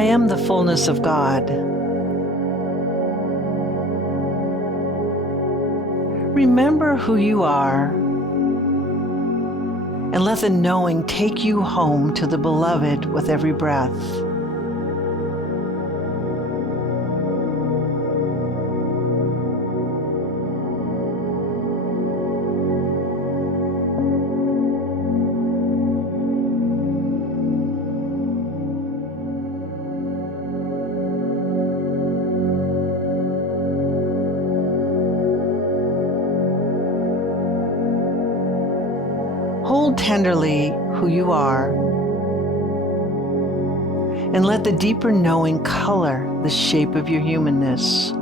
I am the fullness of God. Remember who you are, and let the knowing take you home to the beloved with every breath. Hold tenderly who you are, and let the deeper knowing color the shape of your humanness.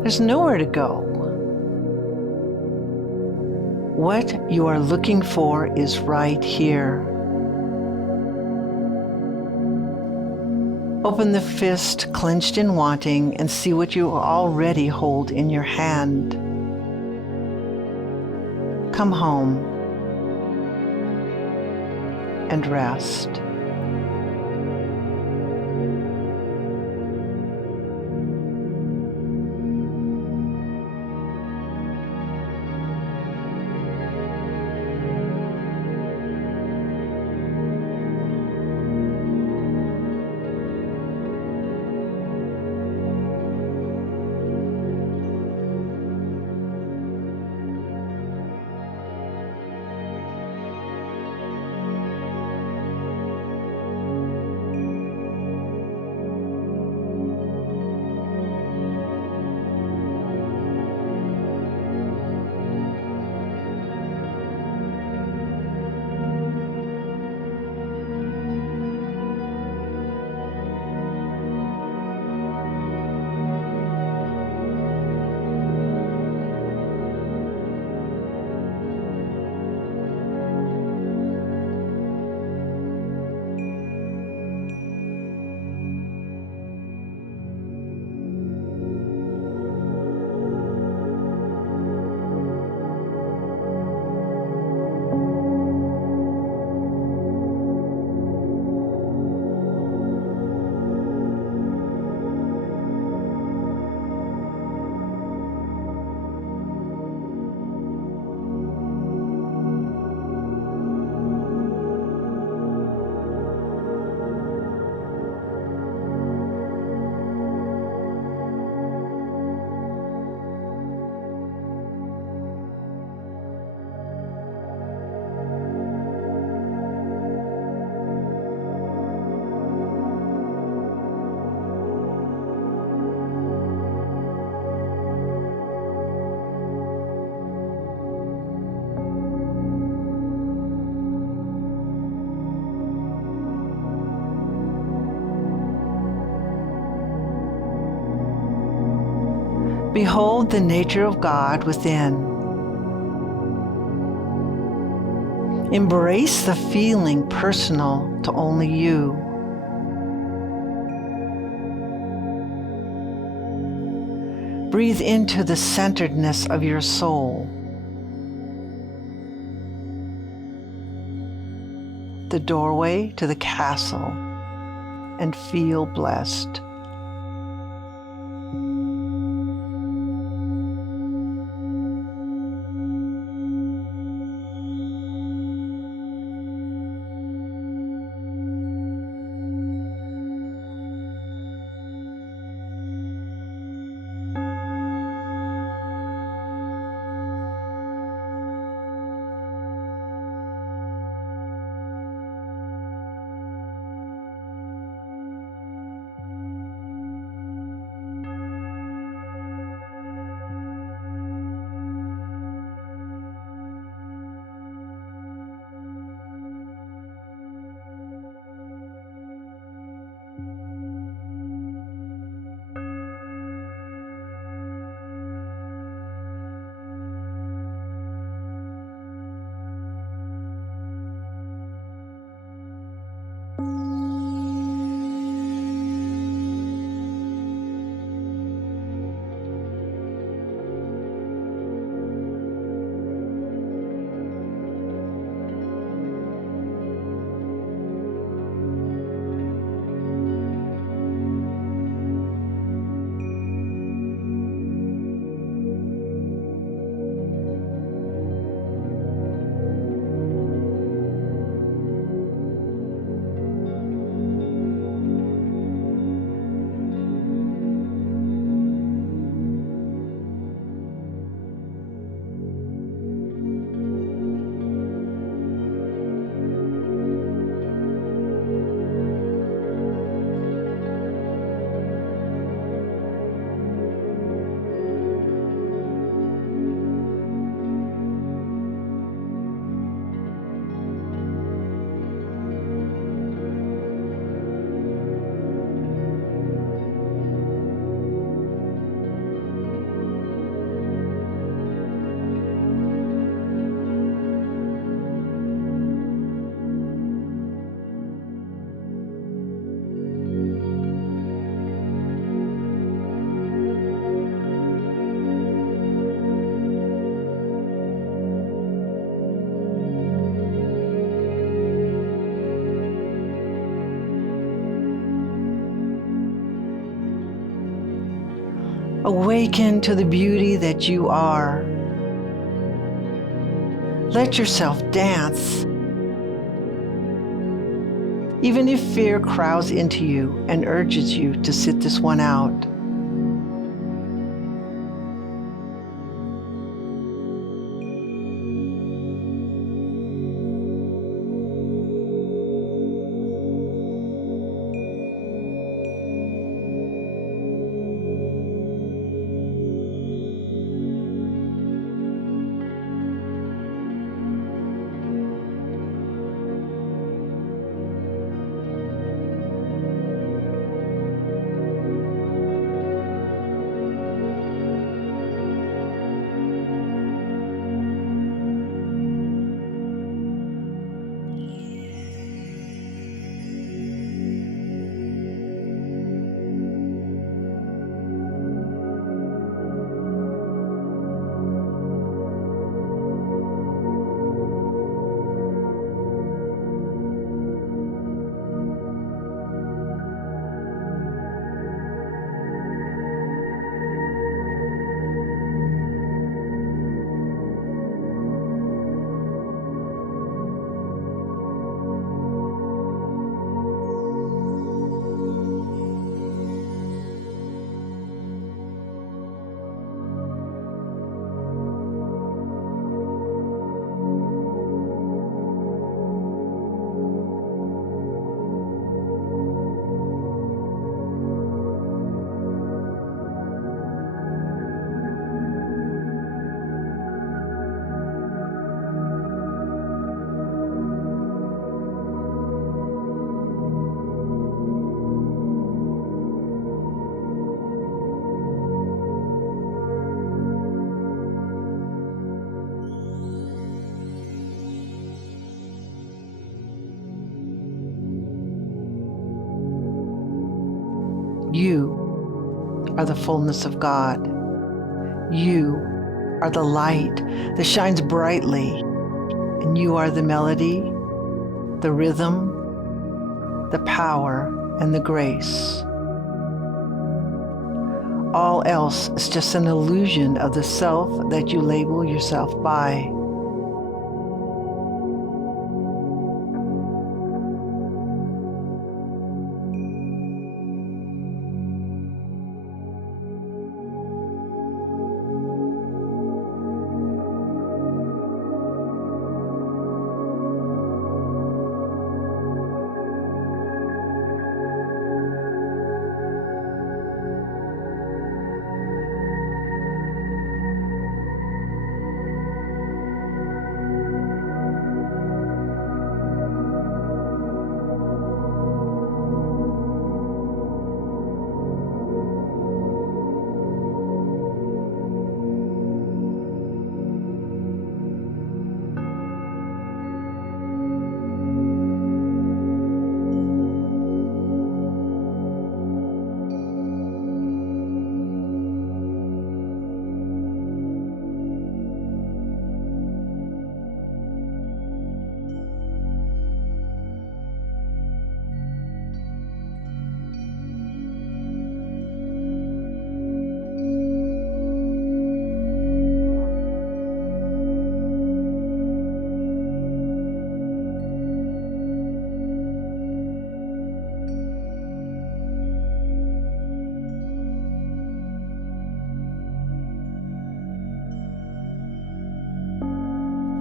There's nowhere to go. What you are looking for is right here. Open the fist clenched in wanting and see what you already hold in your hand. Come home and rest. Behold the nature of God within. Embrace the feeling personal to only you. Breathe into the centeredness of your soul. the doorway to the castle, and feel blessed. Awaken to the beauty that you are. Let yourself dance. Even if fear crowds into you and urges you to sit this one out. You are the fullness of God. You are the light that shines brightly, and you are the melody the rhythm, the power, and the grace. All else is just an illusion of the self that you label yourself by.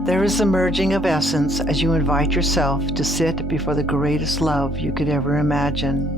There is a merging of essence as you invite yourself to sit before the greatest love you could ever imagine.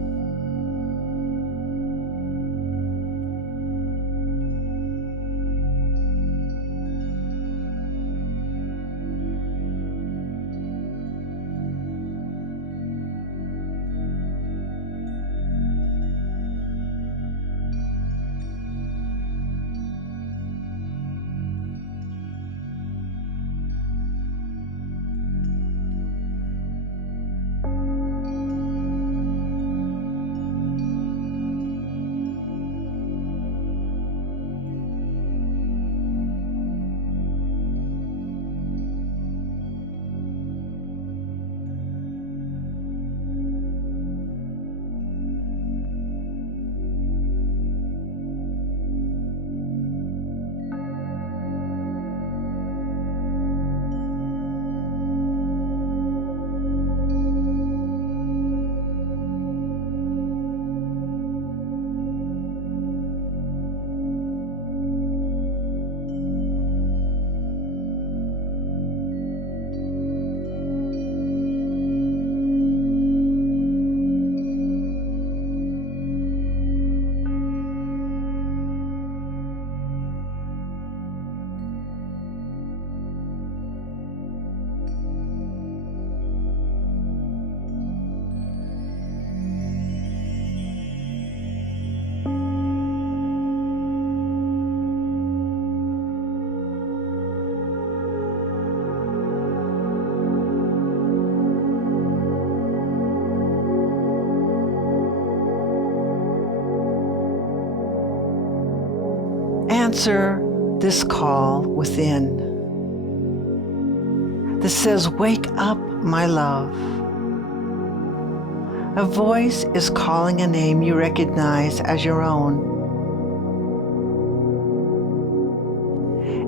Answer this call within. This says, "Wake up, my love." A voice is calling a name you recognize as your own,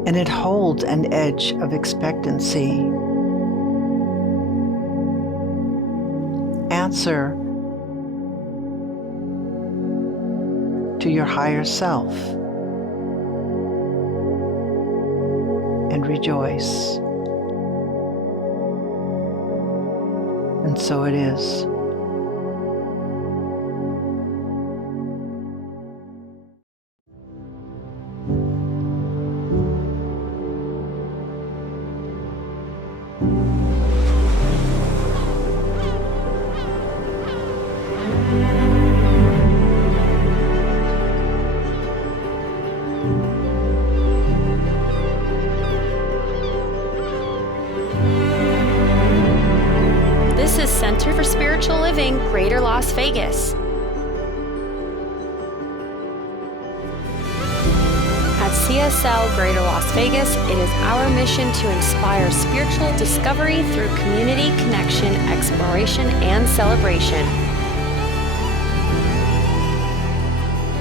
and it holds an edge of expectancy. Answer to your higher self and rejoice. And so it is. This is Center for Spiritual Living, Greater Las Vegas. At CSL Greater Las Vegas, it is our mission to inspire spiritual discovery through community, connection, exploration, and celebration.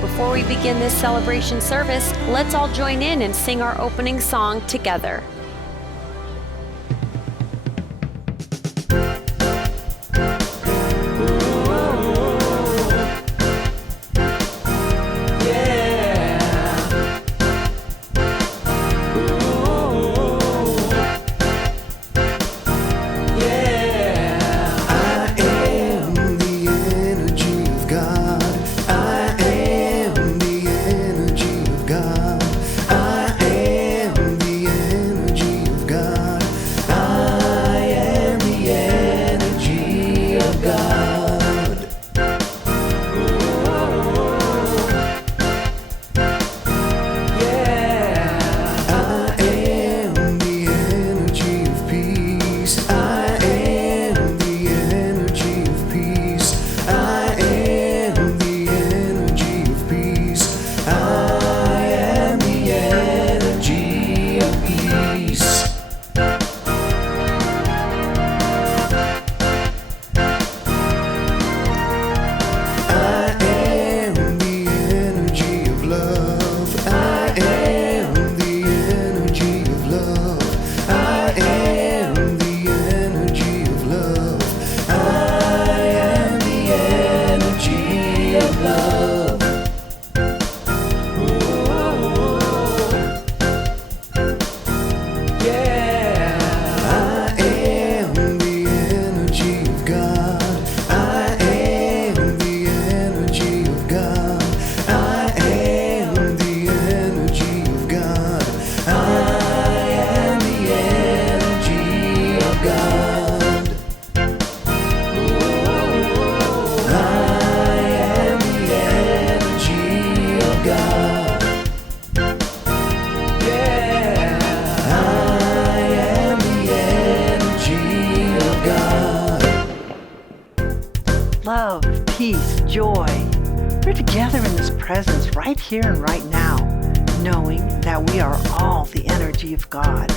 Before we begin this celebration service, let's all join in and sing our opening song together. Love, peace, joy. We're together in this presence right here and right now, knowing that we are all the energy of God.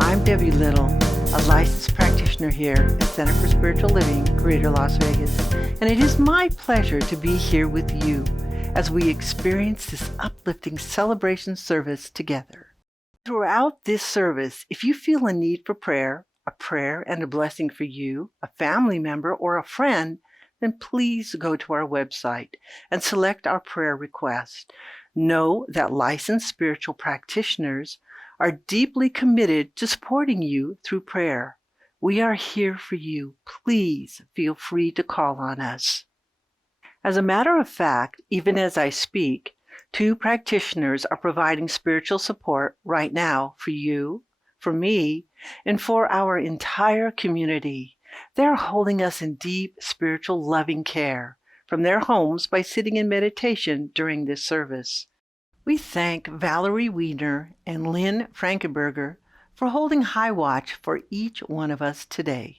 I'm Debbie Little, a licensed practitioner here at Center for Spiritual Living, Greater Las Vegas, and it is my pleasure to be here with you as we experience this uplifting celebration service together. Throughout this service, if you feel a need for prayer, a prayer and a blessing for you, a family member, or a friend, then please go to our website and select our prayer request. Know that licensed spiritual practitioners are deeply committed to supporting you through prayer. We are here for you. Please feel free to call on us. As a matter of fact, even as I speak, 2 practitioners are providing spiritual support right now for you, for me, and for our entire community. They're holding us in deep spiritual loving care from their homes by sitting in meditation during this service. We thank Valerie Wiener and Lynn Frankenberger for holding high watch for each one of us today.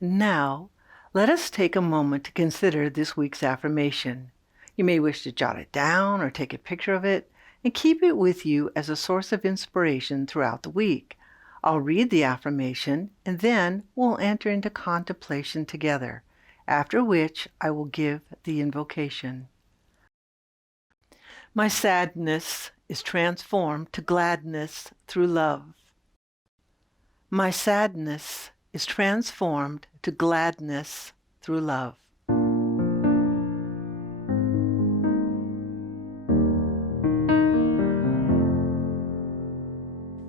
Now, let us take a moment to consider this week's affirmation. You may wish to jot it down or take a picture of it and keep it with you as a source of inspiration throughout the week. I'll read the affirmation and then we'll enter into contemplation together, after which I will give the invocation. My sadness is transformed to gladness through love. My sadness is transformed to gladness through love.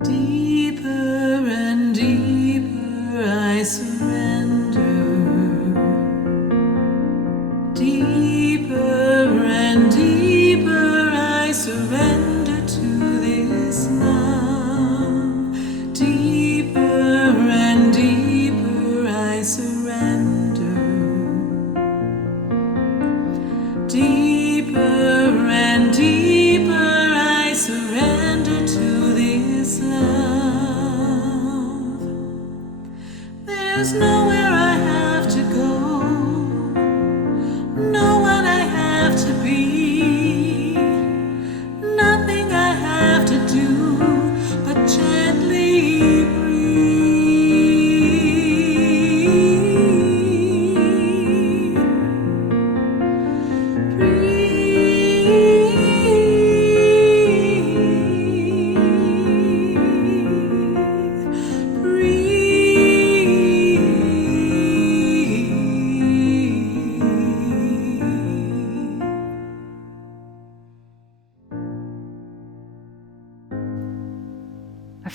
Deeper and deeper I surrender. Deeper and deeper I surrender to this love. Deeper and deeper I surrender. Deeper and deeper I surrender to this love. There's nowhere I have to go, no one I have to be, nothing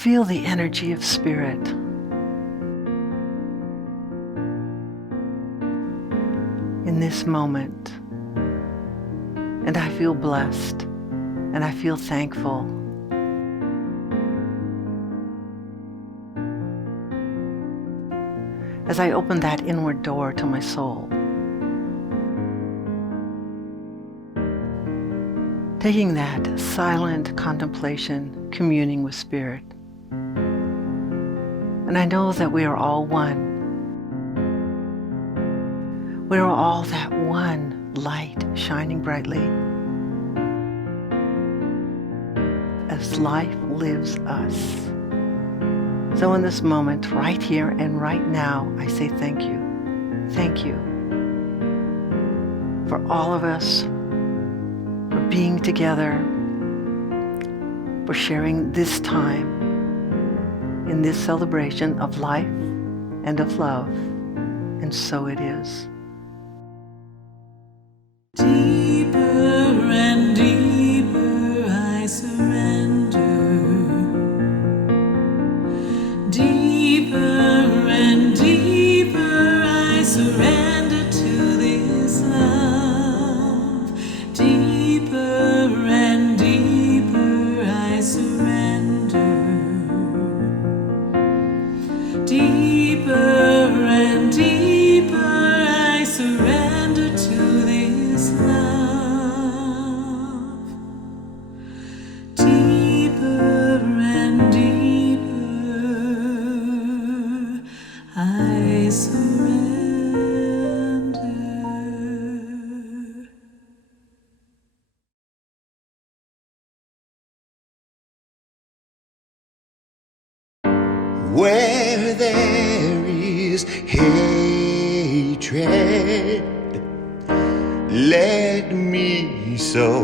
feel the energy of Spirit. In this moment, and I feel blessed, and I feel thankful. As I open that inward door to my soul, taking that silent contemplation, communing with Spirit. And I know that we are all one. We are all that one light shining brightly as life lives us. So in this moment, right here and right now, I say thank you. Thank you for all of us, for being together, for sharing this time in this celebration of life and of love. And so it is. Deeper and deeper I surrender. Deeper and deeper I surrender to this love. Deeper and deeper I surrender. Deeper and deeper I surrender to this love. Deeper and deeper I surrender. Where there is hatred, let me sow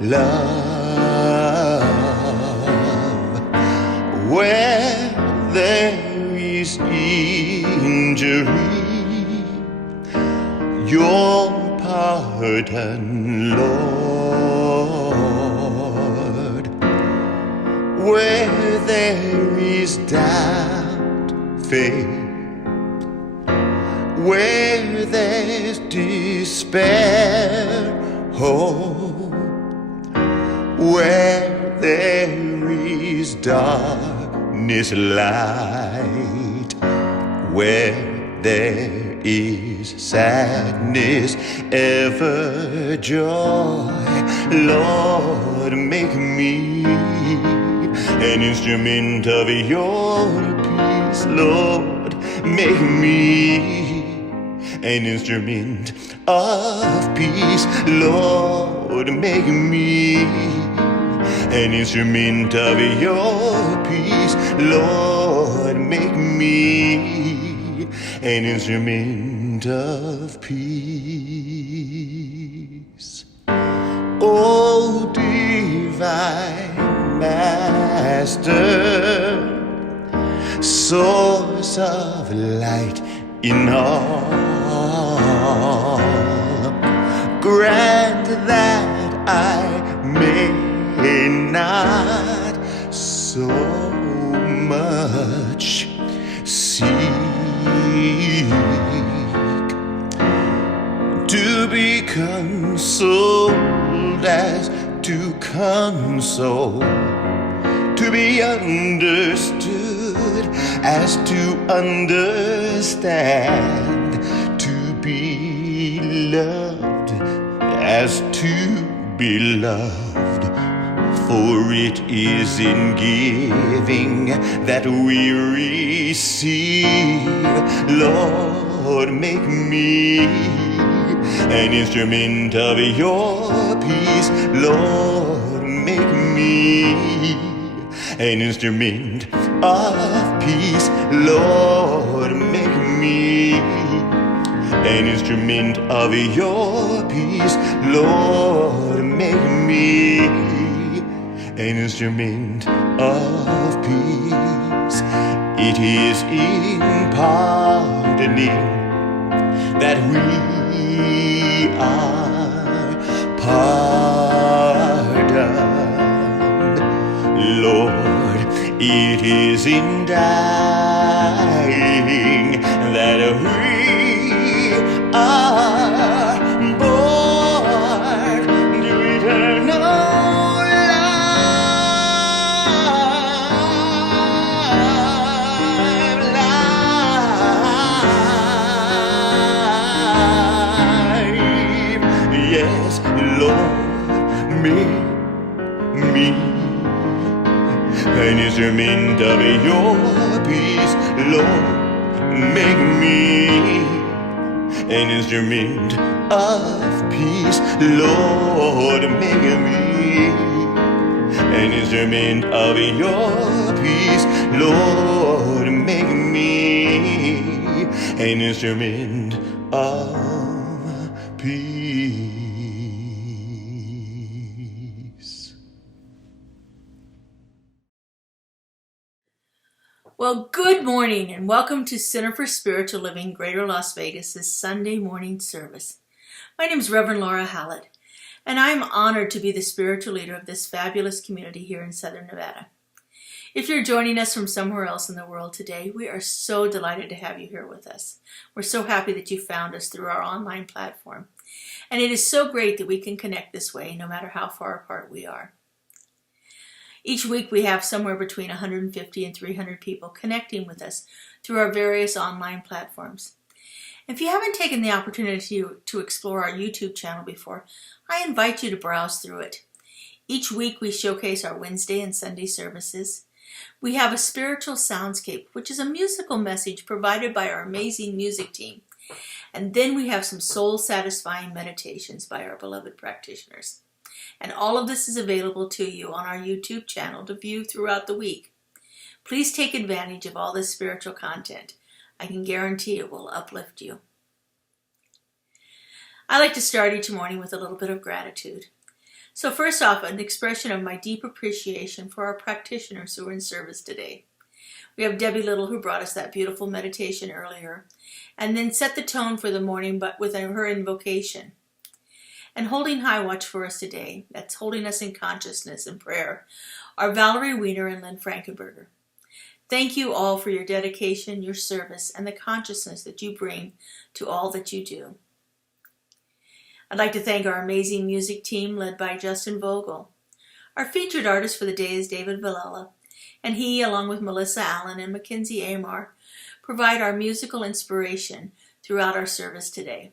love. Where there is injury, your pardon, Lord. Where there is doubt, faith. Where there's despair, hope. Where there is darkness, light. Where there is sadness, ever joy. Lord, make me an instrument of your peace. Lord, make me an instrument of peace. Lord, make me an instrument of your peace. Lord, make me an instrument of peace. Oh, divine Master, source of light in all, grant that I may not so much seek to be consoled as to console, to be understood as to understand, to be loved as to be loved. For it is in giving that we receive. Lord, make me an instrument of your peace. Lord, make me an instrument of peace. Lord, make me an instrument of your peace. Lord, make me an instrument of peace. It is in pardoning that we are pardoned. Lord, It is in dying that we are born to eternal life. Yes, Lord, make me an instrument of your peace, Lord. Make me an instrument of peace, Lord. Make me an instrument of your peace, Lord. Make me an instrument of peace. Well, good morning and welcome to Center for Spiritual Living, Greater Las Vegas' Sunday morning service. My name is Reverend Laura Hallett, and I'm honored to be the spiritual leader of this fabulous community here in Southern Nevada. If you're joining us from somewhere else in the world today, we are so delighted to have you here with us. We're so happy that you found us through our online platform. And it is so great that we can connect this way, no matter how far apart we are. Each week we have somewhere between 150 and 300 people connecting with us through our various online platforms. If you haven't taken the opportunity to explore our YouTube channel before, I invite you to browse through it. Each week we showcase our Wednesday and Sunday services. We have a spiritual soundscape, which is a musical message provided by our amazing music team. And then we have some soul-satisfying meditations by our beloved practitioners. And all of this is available to you on our YouTube channel to view throughout the week. Please take advantage of all this spiritual content. I can guarantee it will uplift you. I like to start each morning with a little bit of gratitude. So first off, an expression of my deep appreciation for our practitioners who are in service today. We have Debbie Little, who brought us that beautiful meditation earlier, and then set the tone for the morning but with her invocation. And holding high watch for us today, that's holding us in consciousness and prayer, are Valerie Weiner and Lynn Frankenberger. Thank you all for your dedication, your service, and the consciousness that you bring to all that you do. I'd like to thank our amazing music team led by Justin Vogel. Our featured artist for the day is David Villela, and he, along with Melissa Allen and Mackenzie Amar, provide our musical inspiration throughout our service today.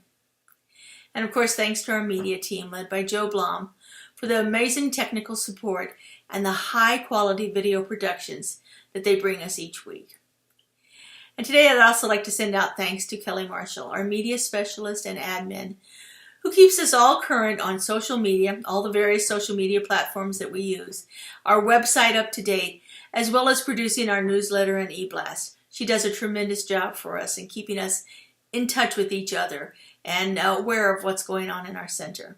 And of course, thanks to our media team led by Joe Blom for the amazing technical support and the high-quality video productions that they bring us each week. And today I'd also like to send out thanks to Kelly Marshall, our media specialist and admin, who keeps us all current on social media, all the various social media platforms that we use, our website up to date, as well as producing our newsletter and e-blast. She does a tremendous job for us in keeping us in touch with each other and aware of what's going on in our center.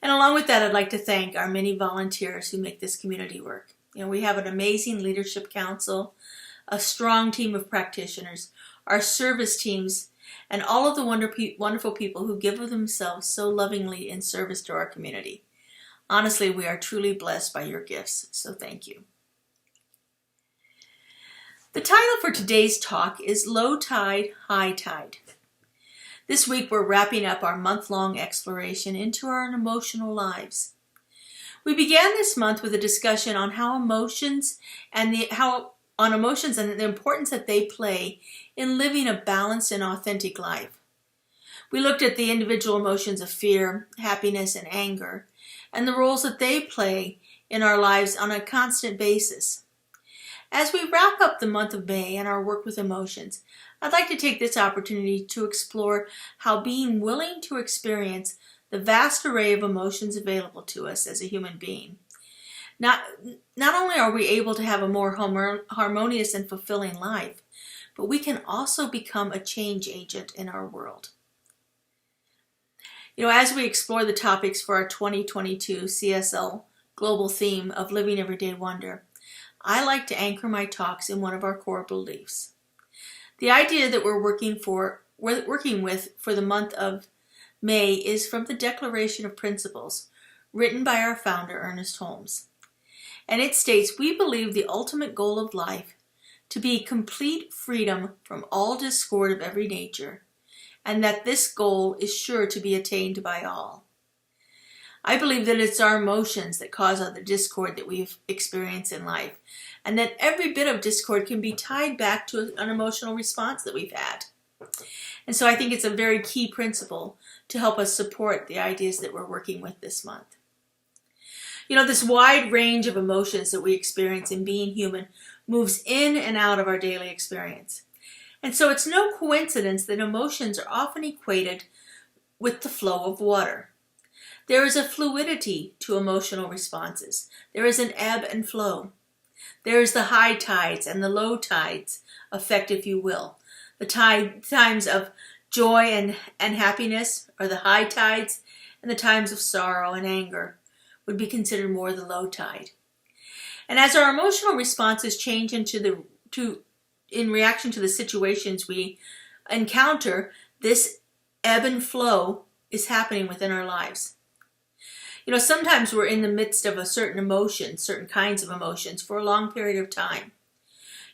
And along with that, I'd like to thank our many volunteers who make this community work. We have an amazing leadership council, a strong team of practitioners, our service teams, and all of the wonderful people who give of themselves so lovingly in service to our community. Honestly, we are truly blessed by your gifts, so thank you. The title for today's talk is Low Tide, High Tide. This week we're wrapping up our month-long exploration into our emotional lives. We began this month with a discussion on emotions and the importance that they play in living a balanced and authentic life. We looked at the individual emotions of fear, happiness, and anger, and the roles that they play in our lives on a constant basis. As we wrap up the month of May and our work with emotions, I'd like to take this opportunity to explore how being willing to experience the vast array of emotions available to us as a human being. Not only are we able to have a more harmonious and fulfilling life, but we can also become a change agent in our world. As we explore the topics for our 2022 CSL Global theme of Living Everyday Wonder, I like to anchor my talks in one of our core beliefs. The idea that we're working with for the month of May is from the Declaration of Principles, written by our founder, Ernest Holmes. And it states, "We believe the ultimate goal of life to be complete freedom from all discord of every nature, and that this goal is sure to be attained by all." I believe that it's our emotions that cause all the discord that we experience in life, and that every bit of discord can be tied back to an emotional response that we've had. And so I think it's a very key principle to help us support the ideas that we're working with this month. You know, this wide range of emotions that we experience in being human moves in and out of our daily experience. And so it's no coincidence that emotions are often equated with the flow of water. There is a fluidity to emotional responses. There is an ebb and flow. There is the high tides and the low tides effect, if you will. The times of joy and happiness are the high tides, and the times of sorrow and anger would be considered more the low tide. And as our emotional responses change in reaction to the situations we encounter, this ebb and flow is happening within our lives. You know, sometimes we're in the midst of a certain emotion, certain kinds of emotions, for a long period of time.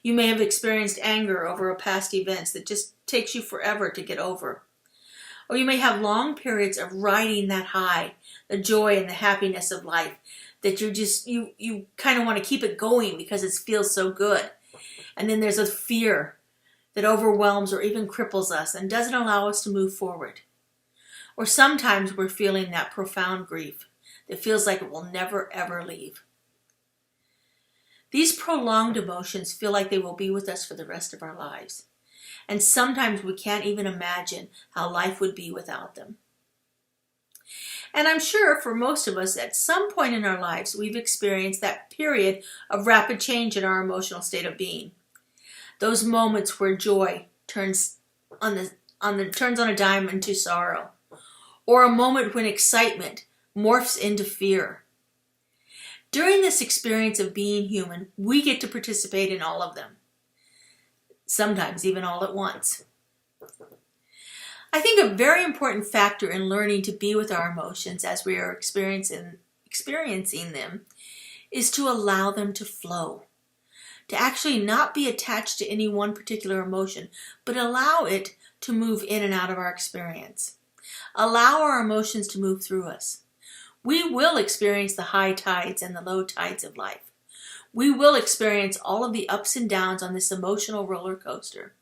You may have experienced anger over a past event that just takes you forever to get over. Or you may have long periods of riding that high, the joy and the happiness of life, that you kind of want to keep it going because it feels so good. And then there's a fear that overwhelms or even cripples us and doesn't allow us to move forward. Or sometimes we're feeling that profound grief that feels like it will never, ever leave. These prolonged emotions feel like they will be with us for the rest of our lives. And sometimes we can't even imagine how life would be without them. And I'm sure for most of us, at some point in our lives, we've experienced that period of rapid change in our emotional state of being. Those moments where joy turns on a dime into sorrow. Or a moment when excitement morphs into fear. During this experience of being human, we get to participate in all of them. Sometimes even all at once. I think a very important factor in learning to be with our emotions as we are experiencing them is to allow them to flow. To actually not be attached to any one particular emotion, but allow it to move in and out of our experience. Allow our emotions to move through us. We will experience the high tides and the low tides of life. We will experience all of the ups and downs on this emotional roller coaster.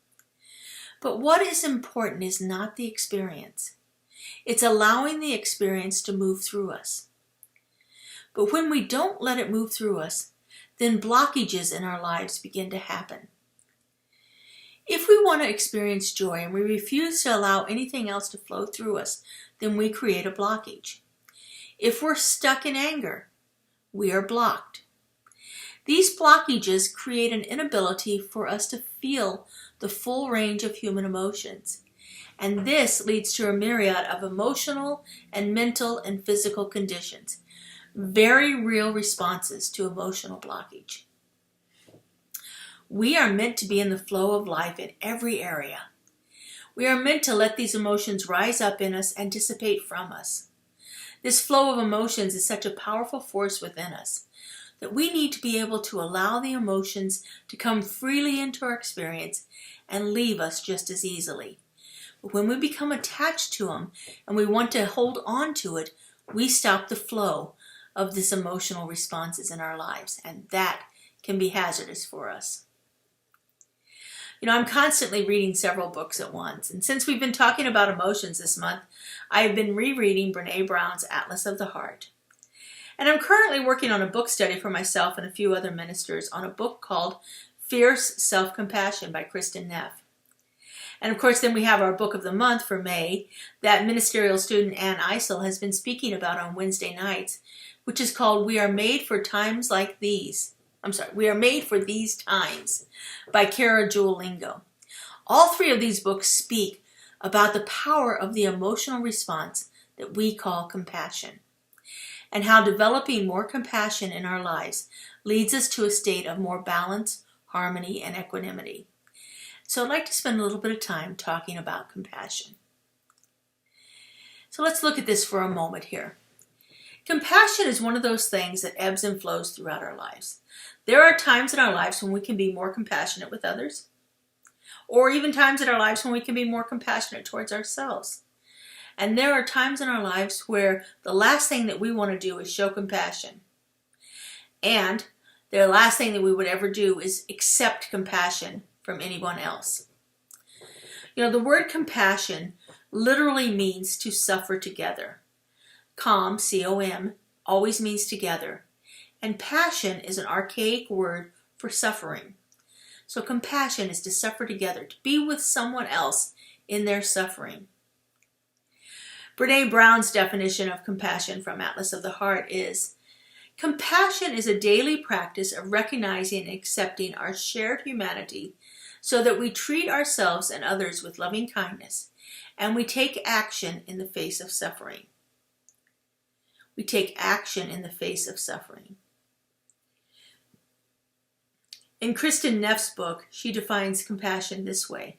But what is important is not the experience. It's allowing the experience to move through us. But when we don't let it move through us, then blockages in our lives begin to happen. If we want to experience joy and we refuse to allow anything else to flow through us, then we create a blockage. If we're stuck in anger, we are blocked. These blockages create an inability for us to feel the full range of human emotions. And this leads to a myriad of emotional and mental and physical conditions. Very real responses to emotional blockage. We are meant to be in the flow of life in every area. We are meant to let these emotions rise up in us and dissipate from us. This flow of emotions is such a powerful force within us that we need to be able to allow the emotions to come freely into our experience and leave us just as easily. But when we become attached to them and we want to hold on to it, we stop the flow of this emotional responses in our lives, and that can be hazardous for us. You know, I'm constantly reading several books at once, and since we've been talking about emotions this month, I have been rereading Brené Brown's Atlas of the Heart. And I'm currently working on a book study for myself and a few other ministers on a book called Fierce Self-Compassion by Kristen Neff. And of course, then we have our book of the month for May that ministerial student Ann Eisel has been speaking about on Wednesday nights, which is called We Are Made for Times Like These. We Are Made for These Times by Kara Jewel Lingo. All three of these books speak about the power of the emotional response that we call compassion, and how developing more compassion in our lives leads us to a state of more balance, harmony, and equanimity. So I'd like to spend a little bit of time talking about compassion. So let's look at this for a moment here. Compassion is one of those things that ebbs and flows throughout our lives. There are times in our lives when we can be more compassionate with others, or even times in our lives when we can be more compassionate towards ourselves. And there are times in our lives where the last thing that we want to do is show compassion. And the last thing that we would ever do is accept compassion from anyone else. The word compassion literally means to suffer together. Com, C-O-M, always means together. And passion is an archaic word for suffering. So compassion is to suffer together, to be with someone else in their suffering. Brene Brown's definition of compassion from Atlas of the Heart is, compassion is a daily practice of recognizing and accepting our shared humanity so that we treat ourselves and others with loving kindness, and we take action in the face of suffering. We take action in the face of suffering. In Kristin Neff's book, she defines compassion this way.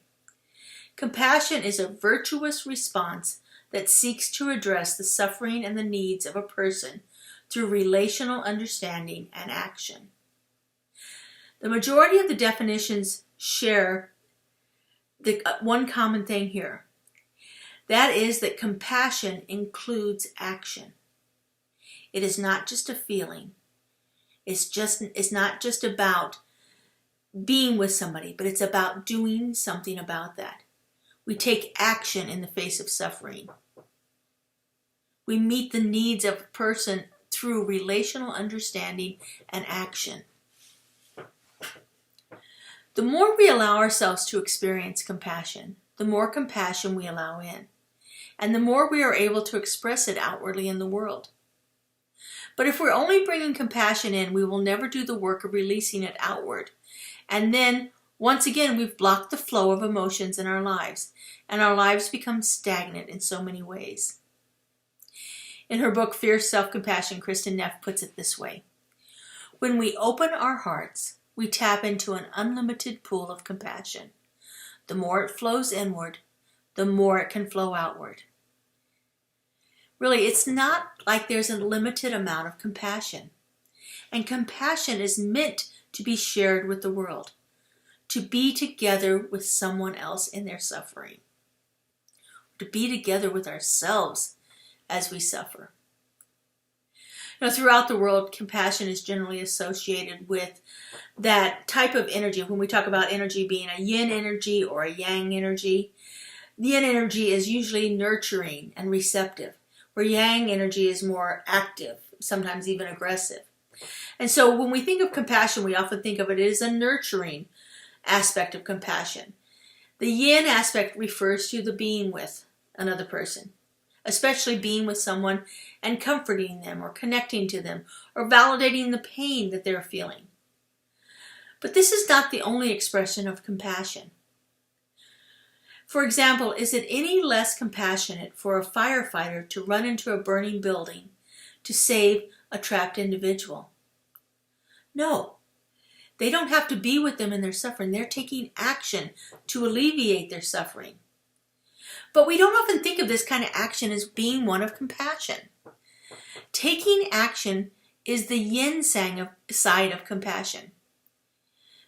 Compassion is a virtuous response that seeks to address the suffering and the needs of a person through relational understanding and action. The majority of the definitions share the one common thing here. That is that compassion includes action. It is not just a feeling. It's not just about being with somebody, but it's about doing something about that. We take action in the face of suffering. We meet the needs of a person through relational understanding and action. The more we allow ourselves to experience compassion, the more compassion we allow in, and the more we are able to express it outwardly in the world. But if we're only bringing compassion in, we will never do the work of releasing it outward. And then, once again, we've blocked the flow of emotions in our lives, and our lives become stagnant in so many ways. In her book, Fierce Self-Compassion, Kristin Neff puts it this way. When we open our hearts, we tap into an unlimited pool of compassion. The more it flows inward, the more it can flow outward. Really, it's not like there's a limited amount of compassion. And compassion is meant to be shared with the world, to be together with someone else in their suffering, to be together with ourselves as we suffer. Throughout the world, compassion is generally associated with that type of energy. When we talk about energy being a yin energy or a yang energy, the yin energy is usually nurturing and receptive, where yang energy is more active, sometimes even aggressive. And so when we think of compassion, we often think of it as a nurturing aspect of compassion. The yin aspect refers to the being with another person, especially being with someone and comforting them or connecting to them or validating the pain that they're feeling. But this is not the only expression of compassion. For example, is it any less compassionate for a firefighter to run into a burning building to save a trapped individual? No. They don't have to be with them in their suffering. They're taking action to alleviate their suffering. But we don't often think of this kind of action as being one of compassion. Taking action is the yin side of compassion,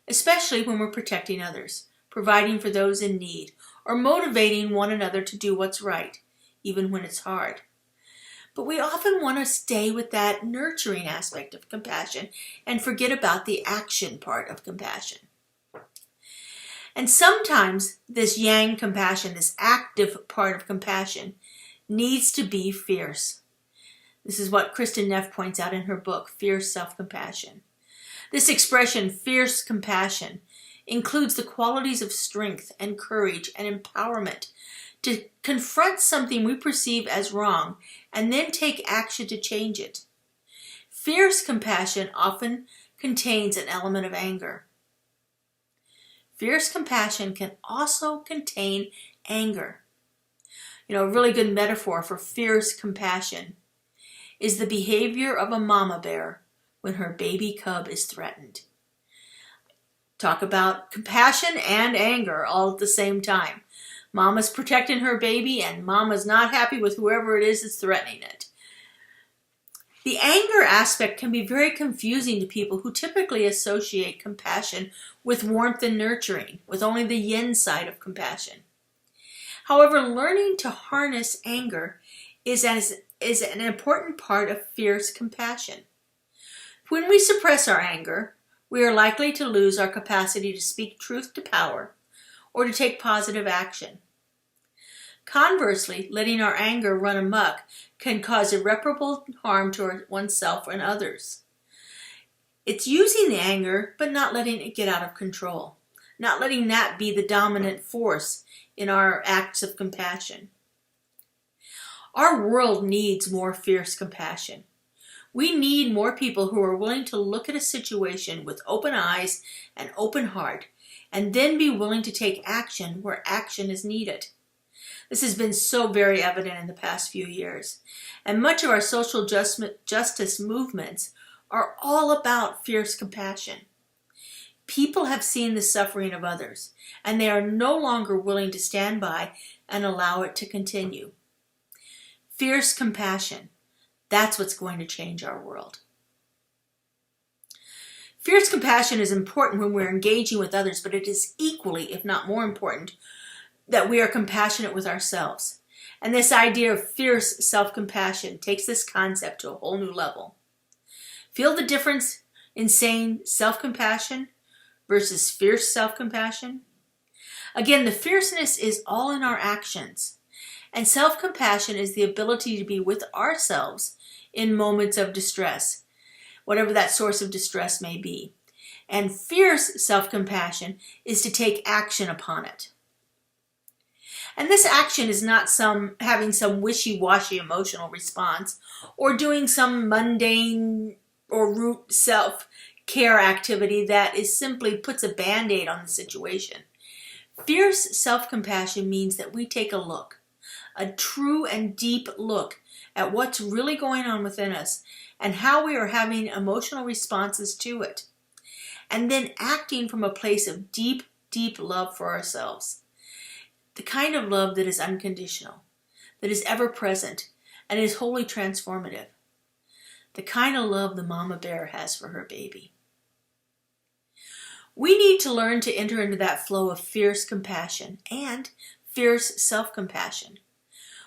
especially when we're protecting others, providing for those in need, or motivating one another to do what's right, even when it's hard. But we often want to stay with that nurturing aspect of compassion and forget about the action part of compassion. And sometimes this yang compassion, this active part of compassion, needs to be fierce. This is what Kristin Neff points out in her book, Fierce Self-Compassion. This expression, fierce compassion, includes the qualities of strength and courage and empowerment to confront something we perceive as wrong and then take action to change it. Fierce compassion often contains an element of anger. Fierce compassion can also contain anger. A really good metaphor for fierce compassion is the behavior of a mama bear when her baby cub is threatened. Talk about compassion and anger all at the same time. Mama's protecting her baby and mama's not happy with whoever it is that's threatening it. The anger aspect can be very confusing to people who typically associate compassion with warmth and nurturing, with only the yin side of compassion. However, learning to harness anger is an important part of fierce compassion. When we suppress our anger, we are likely to lose our capacity to speak truth to power or to take positive action. Conversely, letting our anger run amok can cause irreparable harm to oneself and others. It's using the anger, but not letting it get out of control, not letting that be the dominant force in our acts of compassion. Our world needs more fierce compassion. We need more people who are willing to look at a situation with open eyes and open heart, and then be willing to take action where action is needed. This has been so very evident in the past few years, and much of our social justice movements are all about fierce compassion. People have seen the suffering of others, and they are no longer willing to stand by and allow it to continue. Fierce compassion, that's what's going to change our world. Fierce compassion is important when we're engaging with others, but it is equally, if not more important, that we are compassionate with ourselves. And this idea of fierce self-compassion takes this concept to a whole new level. Feel the difference in saying self-compassion versus fierce self-compassion? Again, the fierceness is all in our actions, and self-compassion is the ability to be with ourselves in moments of distress, whatever that source of distress may be. And fierce self-compassion is to take action upon it. And this action is not having some wishy-washy emotional response or doing some mundane or rote self-care activity that is simply puts a band-aid on the situation. Fierce self-compassion means that we take a look, a true and deep look at what's really going on within us and how we are having emotional responses to it, and then acting from a place of deep, deep love for ourselves. The kind of love that is unconditional, that is ever present, and is wholly transformative. The kind of love the mama bear has for her baby. We need to learn to enter into that flow of fierce compassion and fierce self-compassion.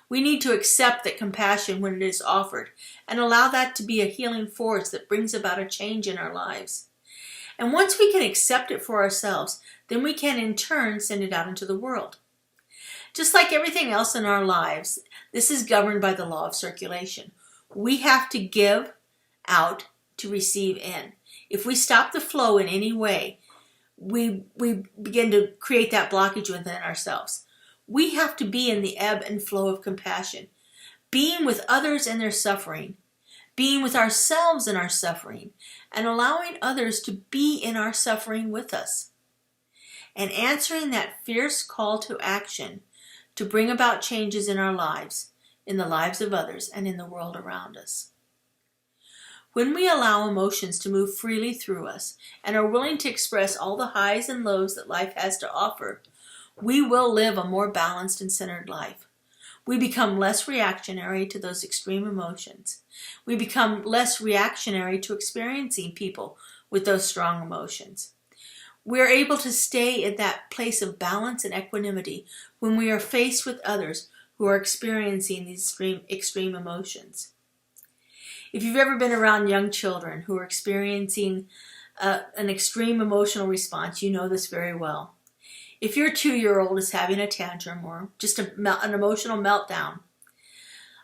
We need to accept that compassion when it is offered and allow that to be a healing force that brings about a change in our lives. And once we can accept it for ourselves, then we can in turn send it out into the world. Just like everything else in our lives, this is governed by the law of circulation. We have to give out to receive in. If we stop the flow in any way, we begin to create that blockage within ourselves. We have to be in the ebb and flow of compassion, being with others in their suffering, being with ourselves in our suffering, and allowing others to be in our suffering with us, and answering that fierce call to action to bring about changes in our lives, in the lives of others, and in the world around us. When we allow emotions to move freely through us and are willing to express all the highs and lows that life has to offer, we will live a more balanced and centered life. We become less reactionary to those extreme emotions. We become less reactionary to experiencing people with those strong emotions. We are able to stay in that place of balance and equanimity when we are faced with others who are experiencing these extreme emotions. If you've ever been around young children who are experiencing an extreme emotional response, you know this very well. If your 2-year-old is having a tantrum or just an emotional meltdown,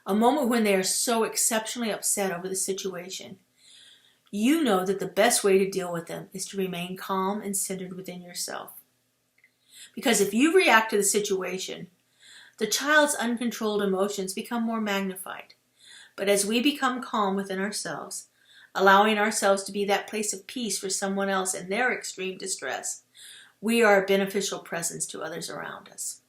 a moment when they are so exceptionally upset over the situation, you know that the best way to deal with them is to remain calm and centered within yourself. Because if you react to the situation, the child's uncontrolled emotions become more magnified. But as we become calm within ourselves, allowing ourselves to be that place of peace for someone else in their extreme distress, we are a beneficial presence to others around us.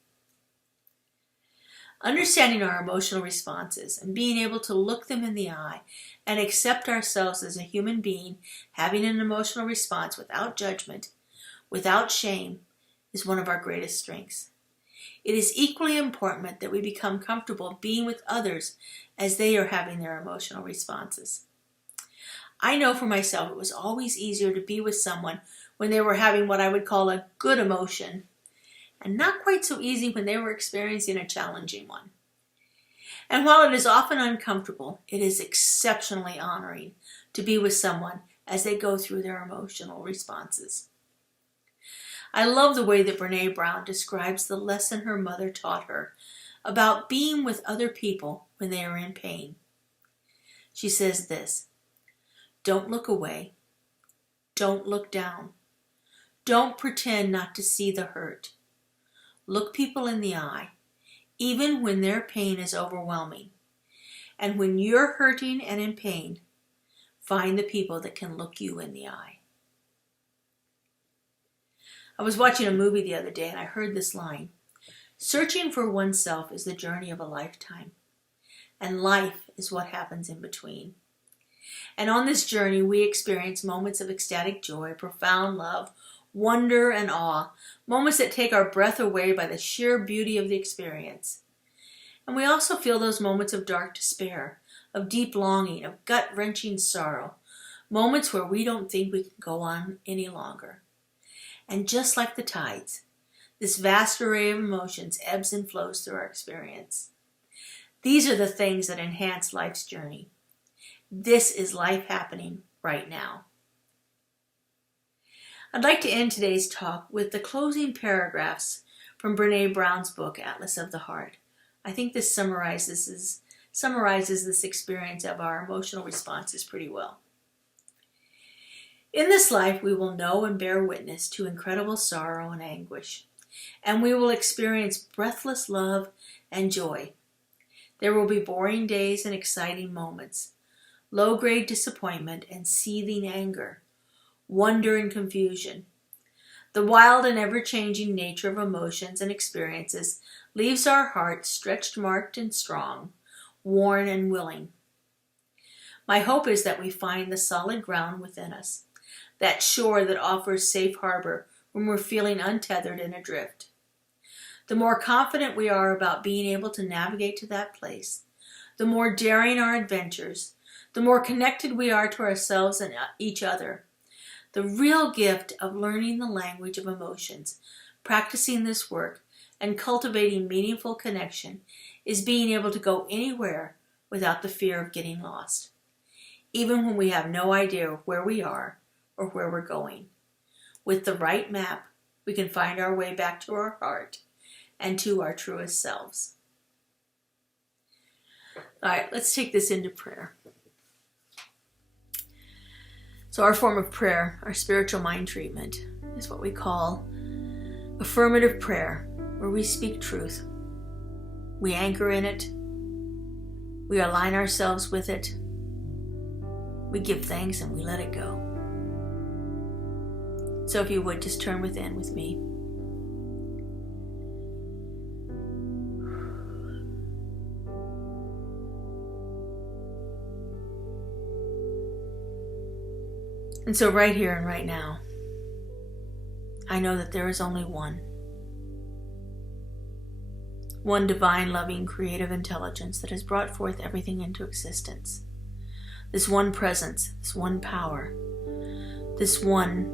Understanding our emotional responses and being able to look them in the eye and accept ourselves as a human being having an emotional response without judgment, without shame, is one of our greatest strengths. It is equally important that we become comfortable being with others as they are having their emotional responses. I know for myself it was always easier to be with someone when they were having what I would call a good emotion, and not quite so easy when they were experiencing a challenging one. And while it is often uncomfortable, it is exceptionally honoring to be with someone as they go through their emotional responses. I love the way that Brené Brown describes the lesson her mother taught her about being with other people when they are in pain. She says this: "Don't look away. Don't look down. Don't pretend not to see the hurt. Look people in the eye, even when their pain is overwhelming. And when you're hurting and in pain, find the people that can look you in the eye." I was watching a movie the other day and I heard this line: "Searching for oneself is the journey of a lifetime, and life is what happens in between." And on this journey, we experience moments of ecstatic joy, profound love, wonder, and awe, moments that take our breath away by the sheer beauty of the experience. And we also feel those moments of dark despair, of deep longing, of gut-wrenching sorrow, moments where we don't think we can go on any longer. And just like the tides, this vast array of emotions ebbs and flows through our experience. These are the things that enhance life's journey. This is life happening right now. I'd like to end today's talk with the closing paragraphs from Brené Brown's book, Atlas of the Heart. I think this summarizes this experience of our emotional responses pretty well. "In this life, we will know and bear witness to incredible sorrow and anguish, and we will experience breathless love and joy. There will be boring days and exciting moments, low-grade disappointment and seething anger, wonder and confusion. The wild and ever-changing nature of emotions and experiences leaves our hearts stretched, marked, and strong, worn and willing. My hope is that we find the solid ground within us, that shore that offers safe harbor when we're feeling untethered and adrift. The more confident we are about being able to navigate to that place, the more daring our adventures, the more connected we are to ourselves and each other. The real gift of learning the language of emotions, practicing this work, and cultivating meaningful connection is being able to go anywhere without the fear of getting lost, even when we have no idea where we are or where we're going. With the right map, we can find our way back to our heart and to our truest selves." All right, let's take this into prayer. So our form of prayer, our spiritual mind treatment, is what we call affirmative prayer, where we speak truth. We anchor in it. We align ourselves with it. We give thanks and we let it go. So if you would, just turn within with me. And so right here and right now, I know that there is only one divine, loving, creative intelligence that has brought forth everything into existence. This one presence, this one power, this one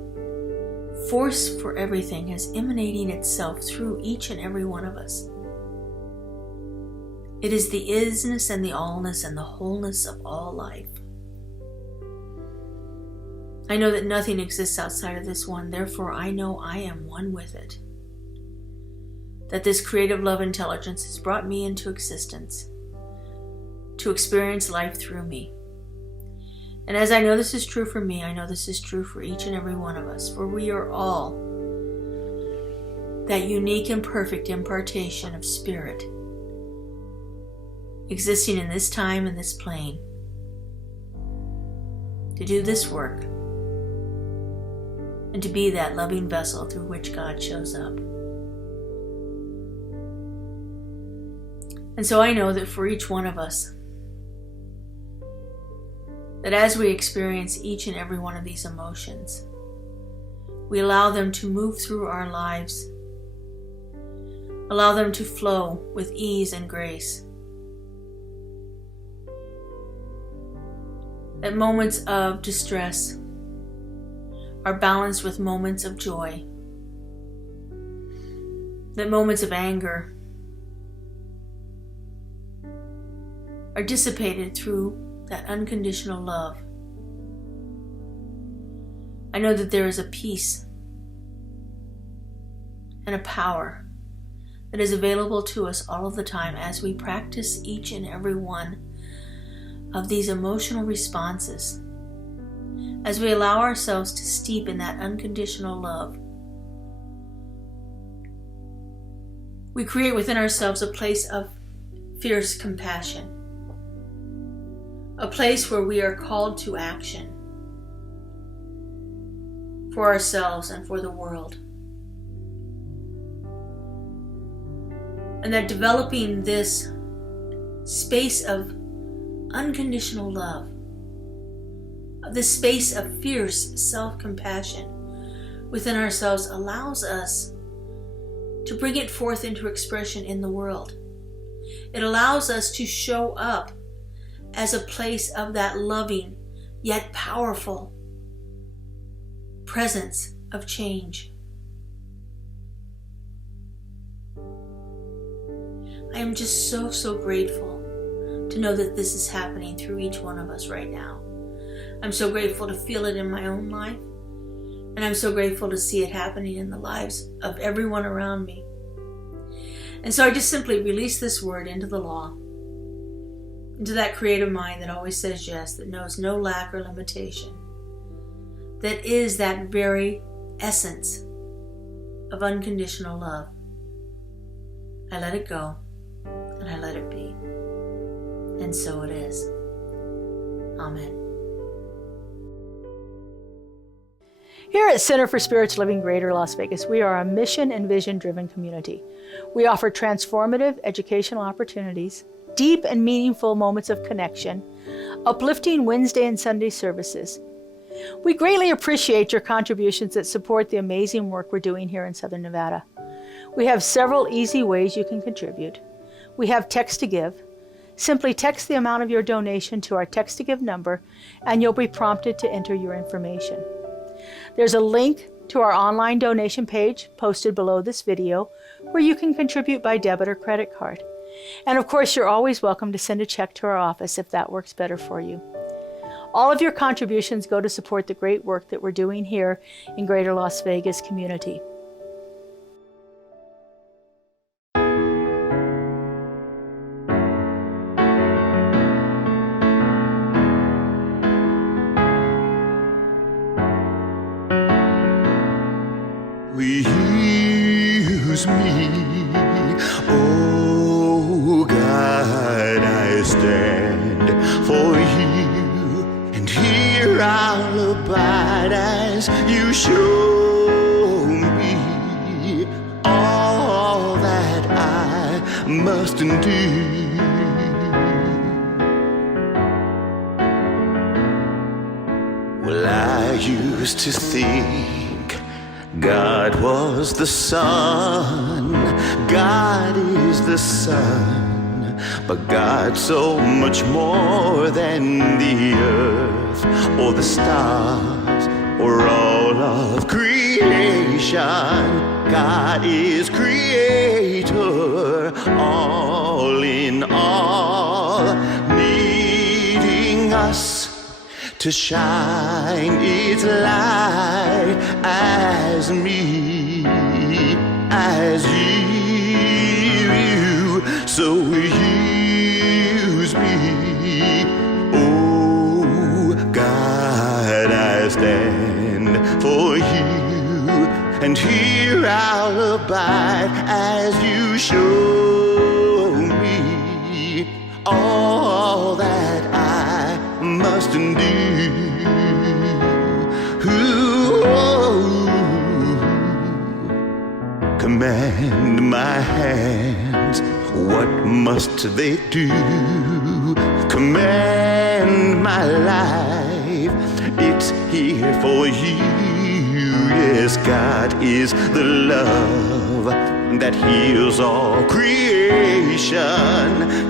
force for everything is emanating itself through each and every one of us. It is the isness and the allness and the wholeness of all life. I know that nothing exists outside of this one, therefore I know I am one with it. That this creative love intelligence has brought me into existence to experience life through me. And as I know this is true for me, I know this is true for each and every one of us, for we are all that unique and perfect impartation of spirit existing in this time and this plane to do this work and to be that loving vessel through which God shows up. And so I know that for each one of us, that as we experience each and every one of these emotions, we allow them to move through our lives, allow them to flow with ease and grace. that moments of distress are balanced with moments of joy, that moments of anger are dissipated through that unconditional love. I know that there is a peace and a power that is available to us all of the time as we practice each and every one of these emotional responses, as we allow ourselves to steep in that unconditional love. We create within ourselves a place of fierce compassion, a place where we are called to action for ourselves and for the world. And that developing this space of unconditional love, of this space of fierce self-compassion within ourselves, allows us to bring it forth into expression in the world. It allows us to show up as a place of that loving yet powerful presence of change. I am just so grateful to know that this is happening through each one of us right now. I'm so grateful to feel it in my own life, and I'm so grateful to see it happening in the lives of everyone around me. And so I just simply release this word into the law, into that creative mind that always says yes, that knows no lack or limitation, that is that very essence of unconditional love. I let it go, and I let it be. And so it is. Amen. Here at Center for Spiritual Living Greater Las Vegas, we are a mission and vision-driven community. We offer transformative educational opportunities, deep and meaningful moments of connection, uplifting Wednesday and Sunday services. We greatly appreciate your contributions that support the amazing work we're doing here in Southern Nevada. We have several easy ways you can contribute. We have text to give. Simply text the amount of your donation to our text to give number, and you'll be prompted to enter your information. There's a link to our online donation page posted below this video where you can contribute by debit or credit card. And of course, you're always welcome to send a check to our office if that works better for you. All of your contributions go to support the great work that we're doing here in Greater Las Vegas community. Use me, oh God, I stand for you, and here I'll abide as you show me all that I must do. Well, I used to think God was the sun, God is the sun, but God's so much more than the earth or the stars or all of creation. God is creator, all in all, needing us to shine its light as me, as you, so use me, oh God, I stand for you, and here I'll abide as you show me all that I must do. Command my hands, what must they do? Command my life, it's here for you. Yes, God is the love that heals all creation.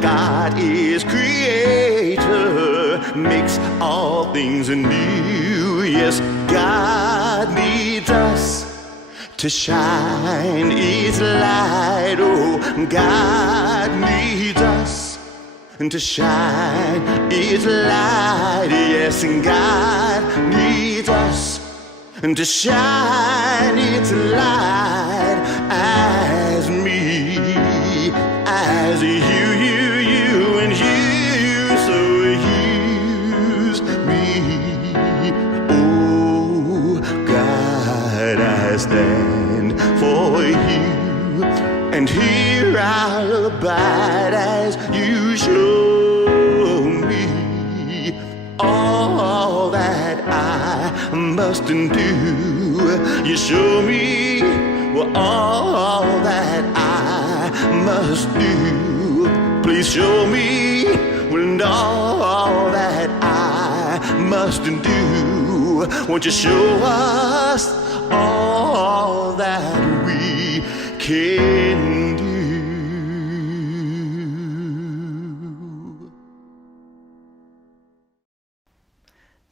God is creator, makes all things new. Yes, God needs us to shine its light. Oh, God needs us to shine its light. Yes, and God needs us to shine its light as me, as you, and you, so use me. Oh, God, I stand for you, and here I'll abide as you show me all that I must do. You show me all that I must do. Please show me all that I must do. Won't you show us all that we can do?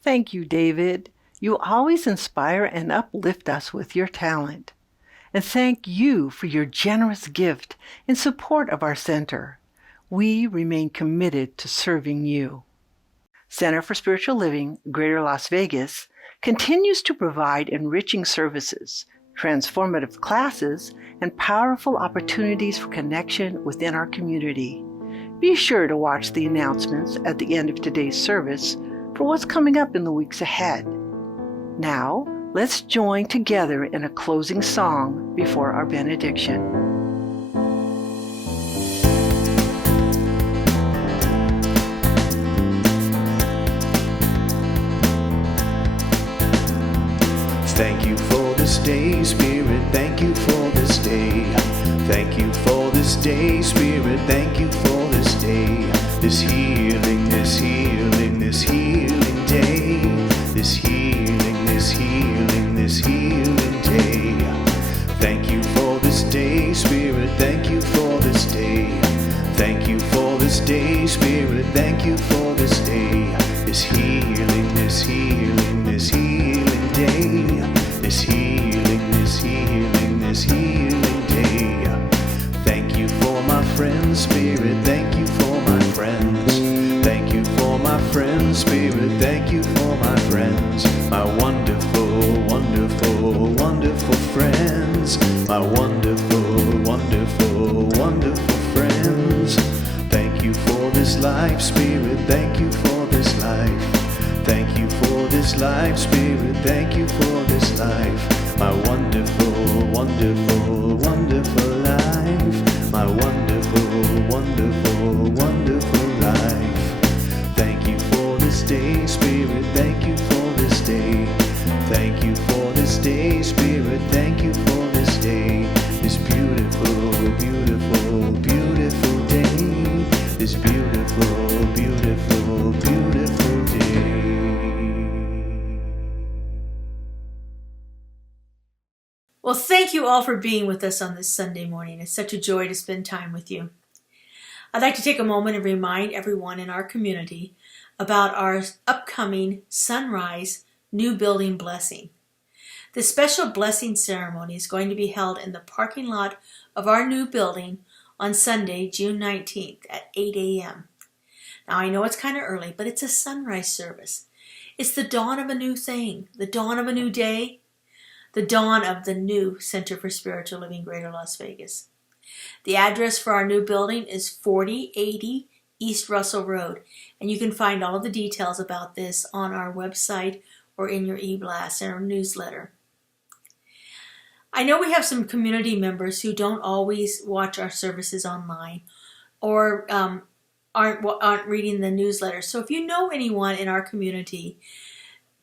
Thank you, David. You always inspire and uplift us with your talent. And thank you for your generous gift in support of our center. We remain committed to serving you. Center for Spiritual Living, Greater Las Vegas, continues to provide enriching services, transformative classes, and powerful opportunities for connection within our community. Be sure to watch the announcements at the end of today's service for what's coming up in the weeks ahead. Now, let's join together in a closing song before our benediction. Thank you for this day, Spirit. Thank you for this day. Thank you for this day, Spirit. Thank you for this day. This healing, this healing, this healing day. This healing, this healing, this healing day. Thank you for this day, Spirit. Thank you for this day. Thank you for this day, Spirit. Thank you for this day. This healing, this healing, this healing day. This healing, this healing, this healing day. Thank you for my friends, Spirit. Thank you for my friends. Thank you for my friends, Spirit. Thank you for my friends. My wonderful, wonderful, wonderful friends. My wonderful, wonderful, wonderful friends. Thank you for this life, Spirit. Thank you for this life. Thank you for this life, Spirit. Thank you for this life. My wonderful, wonderful, wonderful life. My wonderful, wonderful, wonderful life. Thank you for this day, Spirit. Thank you for this day. Thank you for this day, Spirit. Thank you for this day. This beautiful, beautiful, beautiful day. This beautiful, beautiful, beautiful day. Well, thank you all for being with us on this Sunday morning. It's such a joy to spend time with you. I'd like to take a moment and remind everyone in our community about our upcoming Sunrise New Building Blessing. This special blessing ceremony is going to be held in the parking lot of our new building on Sunday, June 19th at 8 a.m. Now, I know it's kind of early, but it's a sunrise service. It's the dawn of a new thing, the dawn of a new day, the dawn of the new Center for Spiritual Living, Greater Las Vegas. The address for our new building is 4080 East Russell Road, and you can find all of the details about this on our website or in your e-blast or newsletter. I know we have some community members who don't always watch our services online or aren't reading the newsletter. So if you know anyone in our community,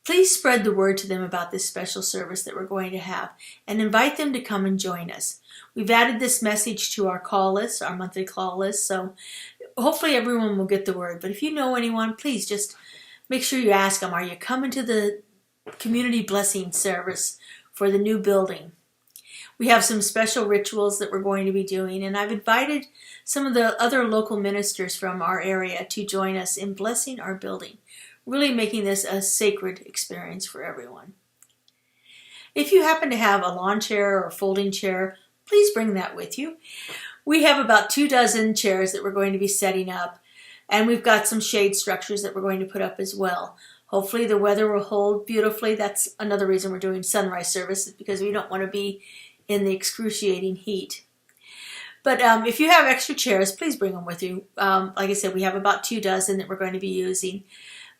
please spread the word to them about this special service that we're going to have and invite them to come and join us. We've added this message to our call list, our monthly call list, so hopefully everyone will get the word. But if you know anyone, please just make sure you ask them, are you coming to the community blessing service for the new building? We have some special rituals that we're going to be doing, and I've invited some of the other local ministers from our area to join us in blessing our building, really making this a sacred experience for everyone. If you happen to have a lawn chair or folding chair, please bring that with you. We have about 24 chairs that we're going to be setting up, and we've got some shade structures that we're going to put up as well. Hopefully the weather will hold beautifully. That's another reason we're doing sunrise services, because we don't want to be in the excruciating heat. But if you have extra chairs, please bring them with you. Like I said, we have about 24 that we're going to be using,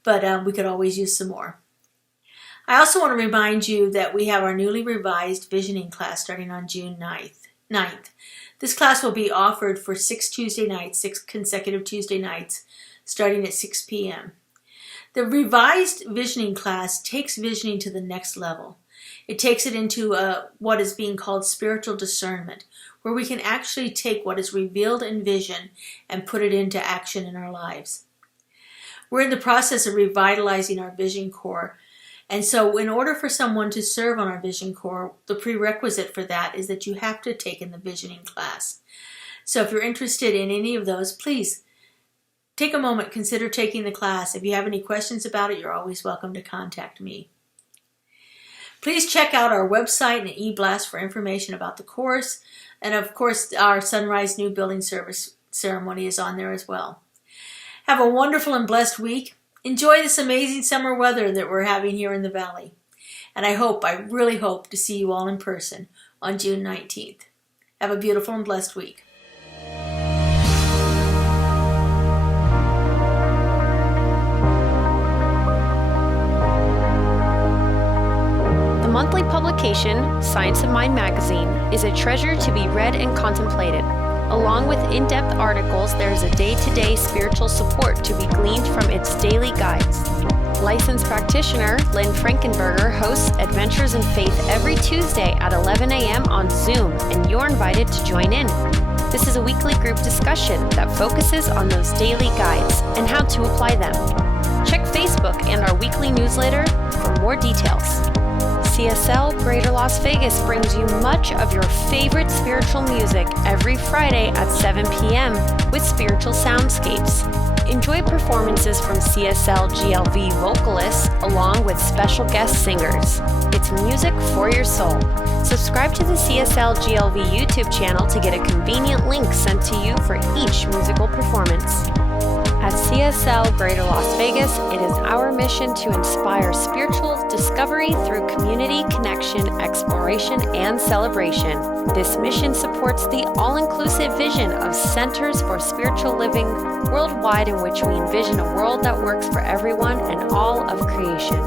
but we could always use some more. I also want to remind you that we have our newly revised visioning class starting on June 9th. This class will be offered for 6 consecutive Tuesday nights, starting at 6 p.m. The revised visioning class takes visioning to the next level. It takes it into what is being called spiritual discernment, where we can actually take what is revealed in vision and put it into action in our lives. We're in the process of revitalizing our Vision Corps, and so in order for someone to serve on our Vision Corps, the prerequisite for that is that you have to take in the visioning class. So if you're interested in any of those, please take a moment, consider taking the class. If you have any questions about it, you're always welcome to contact me. Please check out our website and e-blast for information about the course. And of course, our Sunrise New Building Service ceremony is on there as well. Have a wonderful and blessed week. Enjoy this amazing summer weather that we're having here in the Valley. And I really hope to see you all in person on June 19th. Have a beautiful and blessed week. The monthly publication, Science of Mind magazine, is a treasure to be read and contemplated. Along with in-depth articles, there is a day-to-day spiritual support to be gleaned from its daily guides. Licensed practitioner Lynn Frankenberger hosts Adventures in Faith every Tuesday at 11 a.m. on Zoom, and you're invited to join in. This is a weekly group discussion that focuses on those daily guides and how to apply them. Check Facebook and our weekly newsletter for more details. CSL Greater Las Vegas brings you much of your favorite spiritual music every Friday at 7 p.m. with spiritual soundscapes. Enjoy performances from CSLGLV vocalists along with special guest singers. It's music for your soul. Subscribe to the CSLGLV YouTube channel to get a convenient link sent to you for each musical performance. At CSL Greater Las Vegas, it is our mission to inspire spiritual discovery through community connection, exploration, and celebration. This mission supports the all-inclusive vision of Centers for Spiritual Living worldwide, in which we envision a world that works for everyone and all of creation.